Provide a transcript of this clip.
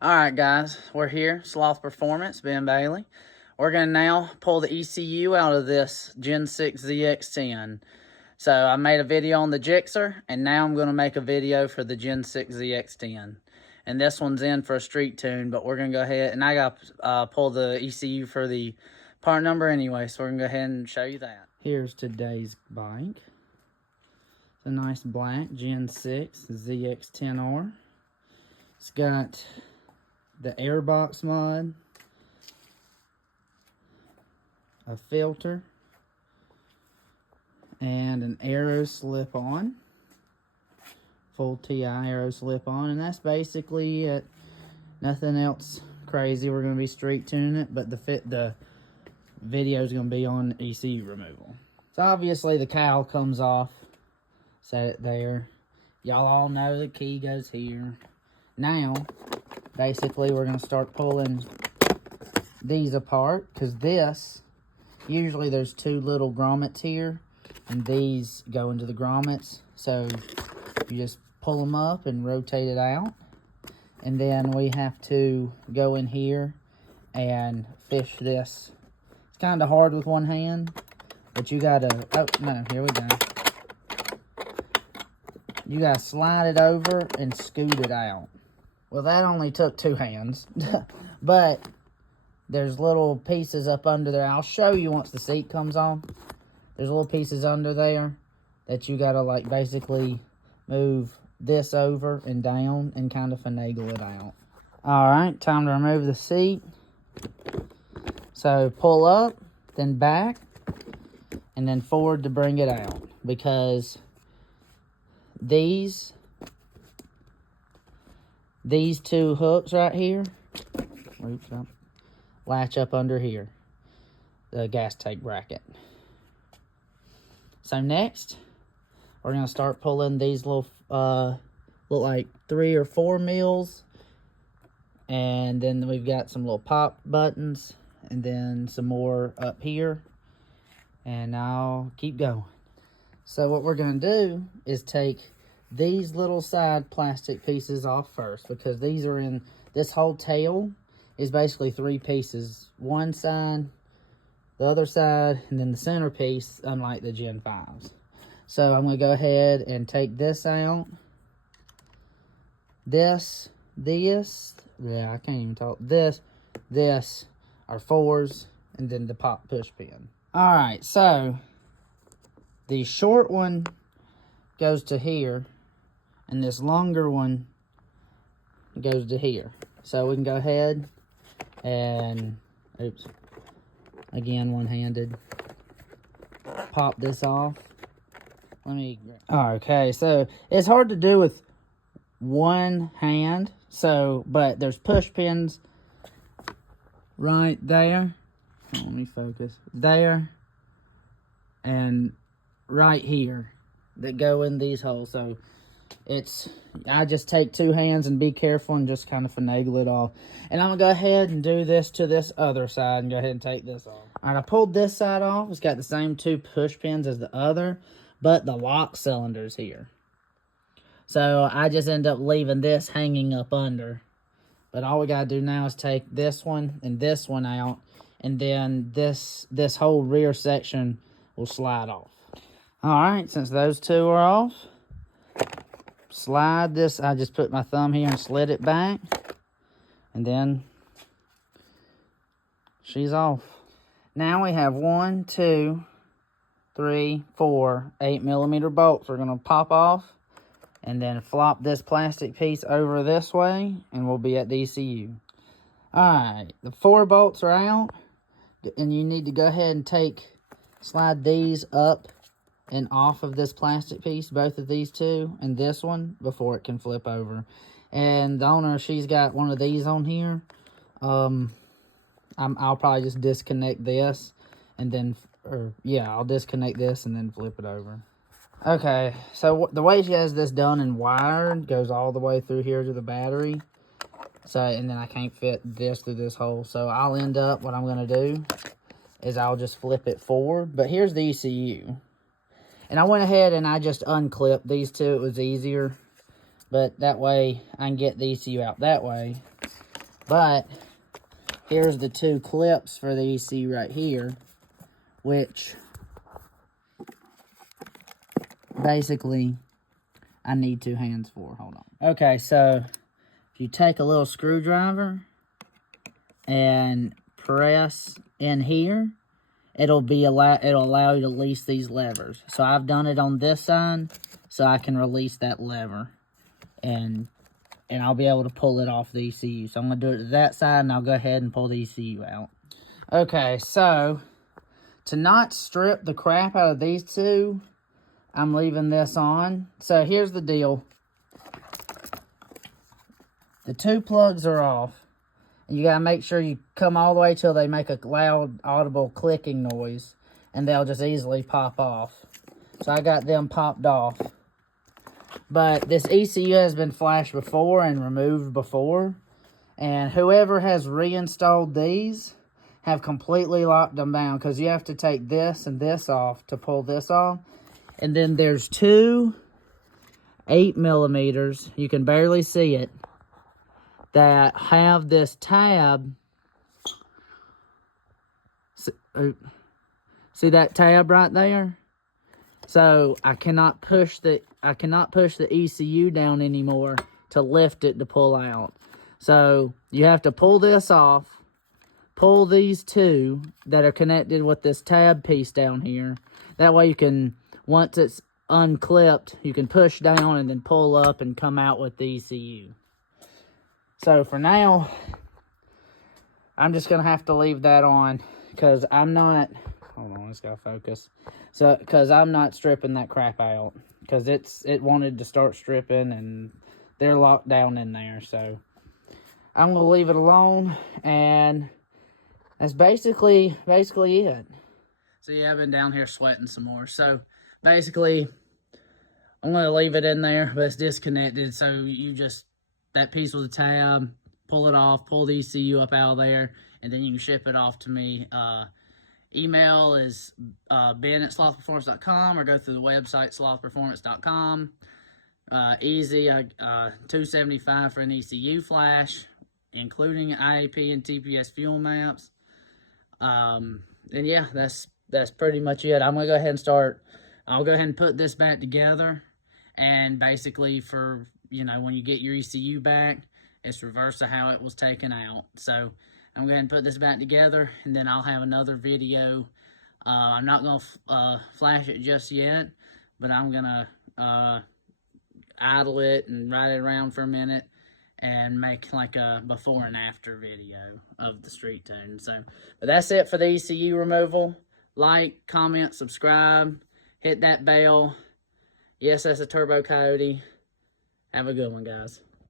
Alright guys, we're here, Sloth Performance, Ben Bailey. We're going to now pull the ECU out of this Gen 6 ZX10. So I made a video on the Gixxer, and now I'm going to make a video for the Gen 6 ZX10. And this one's in for a street tune, but we're going to go ahead, and I got to pull the ECU for the part number anyway, so we're going to go ahead and show you that. Here's today's bike. It's a nice black Gen 6 ZX10R. It's got the airbox mod, a filter, and an arrow slip-on, full TI arrow slip-on, and that's basically it. Nothing else crazy. We're going to be street tuning it, but the video is going to be on ECU removal. So obviously the cowl comes off. Set it there. Y'all all know the key goes here. Now, basically, we're going to start pulling these apart, because this, usually there's two little grommets here, and these go into the grommets. So you just pull them up and rotate it out. And then we have to go in here and fish this. It's kind of hard with one hand, but you got to, oh, no, here we go. You got to slide it over and scoot it out. Well, that only took two hands, but there's little pieces up under there. I'll show you once the seat comes on. There's little pieces under there that you gotta like basically move this over and down and kind of finagle it out. All right, time to remove the seat. So pull up, then back, and then forward to bring it out, because these two hooks right here, latch up under here, the gas tank bracket. So next, we're gonna start pulling these little, look like 3 or 4 mils, and then we've got some little pop buttons, and then some more up here, and I'll keep going. So what we're gonna do is take these little side plastic pieces off first, because these are in, this whole tail is basically 3 pieces. One side, the other side, and then the center piece, unlike the Gen 5s. So I'm going to go ahead and take this out. This, yeah, I can't even talk. This are 4s, and then the pop push pin. Alright, so the short one goes to here, and this longer one goes to here. So we can go ahead and, oops, again, one-handed, pop this off. Okay, so it's hard to do with one hand, so, but there's push pins right there. Let me focus. There, and right here that go in these holes. So I just take 2 hands and be careful and just kind of finagle it off. And I'm going to go ahead and do this to this other side and go ahead and take this off. All right, I pulled this side off. It's got the same 2 push pins as the other, but the lock cylinder's here. So I just end up leaving this hanging up under. But all we got to do now is take this one and this one out, and then this whole rear section will slide off. All right, since those 2 are off, slide this. I just put my thumb here and slid it back, and then she's off. Now we have 1, 2, 3, 4 8mm bolts. We're going to pop off and then flop this plastic piece over this way, and we'll be at the ECU. Alright, the 4 bolts are out, and you need to go ahead and slide these up and off of this plastic piece, both of these 2 and this one, before it can flip over. And the owner, she's got one of these on here. I'll probably just disconnect this and then, I'll disconnect this and then flip it over. Okay, so the way she has this done and wired goes all the way through here to the battery. So, and then I can't fit this through this hole. So I'll end up, what I'm going to do is I'll just flip it forward. But here's the ECU. And I went ahead and I just unclipped these 2. It was easier. But that way I can get the ECU out that way. But here's the 2 clips for the ECU right here, which basically I need 2 hands for. Hold on. Okay, so if you take a little screwdriver and press in here, it'll allow you to release these levers. So I've done it on this side, so I can release that lever, and I'll be able to pull it off the ECU. So I'm gonna do it to that side, and I'll go ahead and pull the ECU out. Okay, so to not strip the crap out of these 2, I'm leaving this on. So here's the deal. The 2 plugs are off. You gotta make sure you come all the way till they make a loud, audible clicking noise, and they'll just easily pop off. So I got them popped off. But this ECU has been flashed before and removed before, and whoever has reinstalled these have completely locked them down, because you have to take this and this off to pull this off. And then there's 2 8mm, you can barely see it, that have this tab. See that tab right there? So I cannot push the ECU down anymore to lift it to pull out. So you have to pull this off, pull these 2 that are connected with this tab piece down here. That way you can, once it's unclipped, you can push down and then pull up and come out with the ECU. So for now, I'm just going to have to leave that on, because I'm not, hold on, it's got to focus. So, because I'm not stripping that crap out, because it wanted to start stripping, and they're locked down in there. So I'm going to leave it alone, and that's basically it. So yeah, I've been down here sweating some more. So basically, I'm going to leave it in there, but it's disconnected. So you just, that piece with the tab, pull it off, pull the ECU up out of there, and then you can ship it off to me. Email is ben@slothperformance.com, or go through the website slothperformance.com. Easy, $275 for an ECU flash, including IAP and TPS fuel maps. And yeah, that's pretty much it. I'm gonna go ahead and start. I'll go ahead and put this back together, and basically, for when you get your ECU back, it's reverse of how it was taken out. So I'm gonna go ahead and put this back together, and then I'll have another video. I'm not gonna flash it just yet, but I'm gonna idle it and ride it around for a minute and make like a before and after video of the street tune. So, but that's it for the ECU removal. Like, comment, subscribe, hit that bell. Yes, that's a Turbo Coyote. Have a good one, guys.